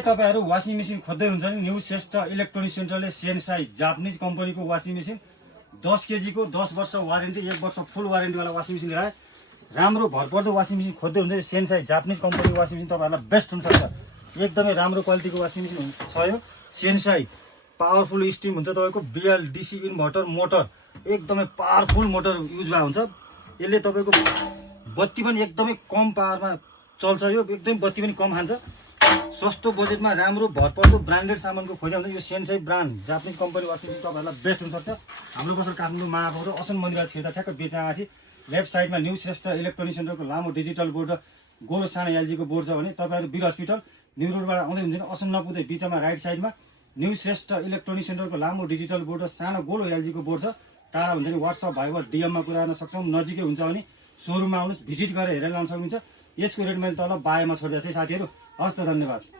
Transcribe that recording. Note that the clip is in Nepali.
तपाईहरु वाशिङ मेसिन खोज्दै हुन्छ नि न्यू श्रेष्ठ इलेक्ट्रोनिक सेन्टरले सेन्साई जापानिज कम्पनीको वाशिङ मेसिन 10 केजी को 10 वर्ष वारेन्टी 1 वर्ष फुल वारेन्टी वाला वाशिङ मेसिन लिएर राम्रो भरपर्दो वाशिङ मेसिन खोज्दै हुन्छ सेन्साई जापानिज कम्पनीको वाशिङ मेसिन तपाईहरुलाई बेस्ट हुन्छ एकदमै राम्रो क्वालिटीको वाशिङ मेसिन छ यो सेन्साई पावरफुल स्टिम हुन्छ तपाईको BLDC इन्भर्टर मोटर एकदमै पावरफुल मोटर युज भा हुन्छ यसले तपाईको बत्ती पनि एकदमै कम पावरमा चल्छ यो एकदमै बत्ती पनि कम खान्छ सस्तो बजेटमा राम्रो भरपर्दो ब्रान्डेड सामानको खोज्दा हुन्छ यो सेन्साई brand Japanese company washing machine तपाईहरुलाई बेस्ट हुन सक्छ हाम्रो पसल काठमाडौँ महाबौद्ध असन मन्दिर छेउमा ठ्याक्क बेचाआछि लेफ्ट साइडमा न्यू श्रेष्ठ इलेक्ट्रोनिक सेन्टरको लामो डिजिटल बोर्ड गोलो सानो एलजी को बोर्ड छ भने तपाईहरु वीर हस्पिटल न्यू रोडबाट आउँदै हुन्छ नि असन नपुग्दै बिचमा राइट साइडमा न्यू श्रेष्ठ इलेक्ट्रोनिक सेन्टरको लामो डिजिटल बोर्ड र सानो गोलो एलजी को बोर्ड छ टाढा हुन्छ नि व्हाट्सएप भाइबर DM मा कुरा गर्न सक्छौं नजिकै हुन्छ भने सोरुममा आउनुस् भिजिट गरेर हेरेर लान सक्नुहुन्छ यसको रेट मैले तल बायोमा छोडिदिएको छु साथीहरु हस् त धन्यवाद।